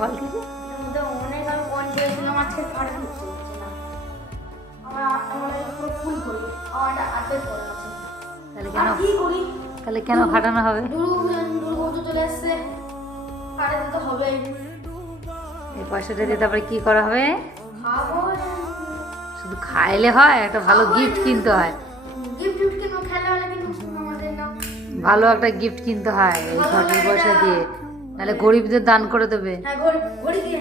বল অনেক আমি পেয়েছিলাম আজকে আছে। তাহলে কেন তাহলে কেন ফাটানো হবে? এই পয়সাটা দিয়ে তারপরে কি করা হবে? শুধু খাইলে হয় একটা ভালো গিফট কিনতে হয়। ভালো একটা গিফট কিনতে হয় এই ঘটের পয়সা দিয়ে। তাহলে গরিবদের দান করে দেবে। হ্যাঁ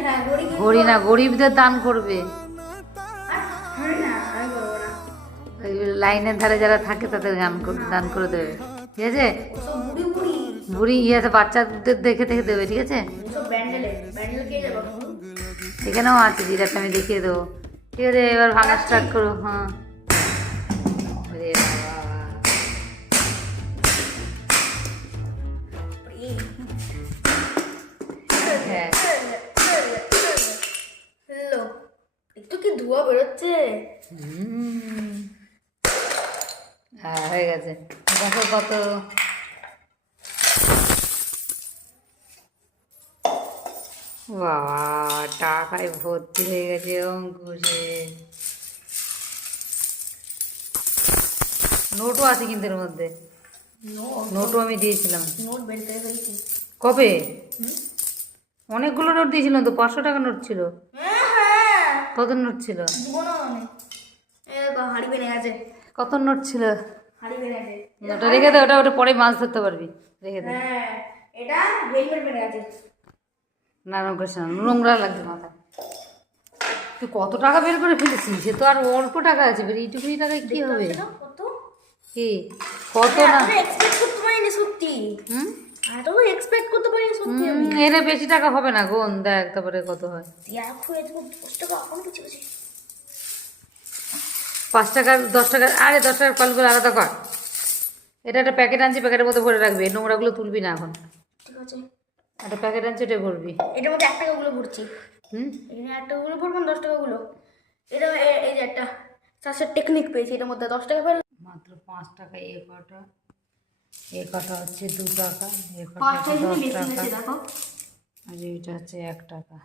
হ্যাঁ ঘড়ি না গরিবদের দান করবে। লাইনের ধারে যারা থাকে তাদের গান দান করে দেবে। ঠিক আছে? বুড়ি বুড়ি ইয়েতে বাচ্চাদের দেখে দেখে দেবে ঠিক আছে? এখানেও আছে জিরাটা আমি দেখিয়ে দেবো। ঠিক আছে এবার ভাঙা স্টার্ট করো। হ্যাঁ। ধোয়া বেরোচ্ছে? হ্যাঁ হয়ে গেছে। দেখো কত। বাবা টাকায় ভর্তি হয়ে গেছে অঙ্কুশে। নোটও আছে কিন্তু এর মধ্যে। নোটও আমি দিয়েছিলাম। নোট বের করে কবে? অনেকগুলো নোট দিয়েছিলাম তো পাঁচশো টাকা নোট ছিল। কত নোট ছিল? না কত নোট ছিল? ওটা রেখে দে ওটা ওটা পরে মাছ ধরতে পারবি। রেখে দে। হ্যাঁ গেছে। নারায়ণ কৃষ্ণ নোংরা লাগছে মাথা। তুই কত টাকা বের করে ফেলেছিস? সে তো আর অল্প টাকা আছে বের এইটুকুনি টাকায় কি হবে? কি? কত না? এক্সপেক্ট করতে পারিনি সত্যি। হুম? এক্সপেক্ট করতে পারিনি সত্যি। এনে বেশি টাকা হবে না গোন দেখ তারপরে কত হয়? পাঁচ টাকার দশ টাকার আরে দশ টাকার কলগুলো আলাদা কর। এটা একটা প্যাকেট আনছি প্যাকেটের মধ্যে ভরে রাখবি নোংরাগুলো তুলবি না এখন। ঠিক আছে। একটা প্যাকেট আনছি ওটা ভরবি। এটার মধ্যে এক টাকাগুলো ভরছি। হুম? এখানে এক টাকাগুলো ভরবো দশ টাকাগুলো। এটা এই যে একটা চাষের টেকনিক পেয়েছি এটার মধ্যে দশ টাকা ফেলে মাত্র পাঁচ টাকা এ কটা। এ কটা হচ্ছে দু টাকা এ কটা দশ টাকা। আর এইটা হচ্ছে এক টাকা।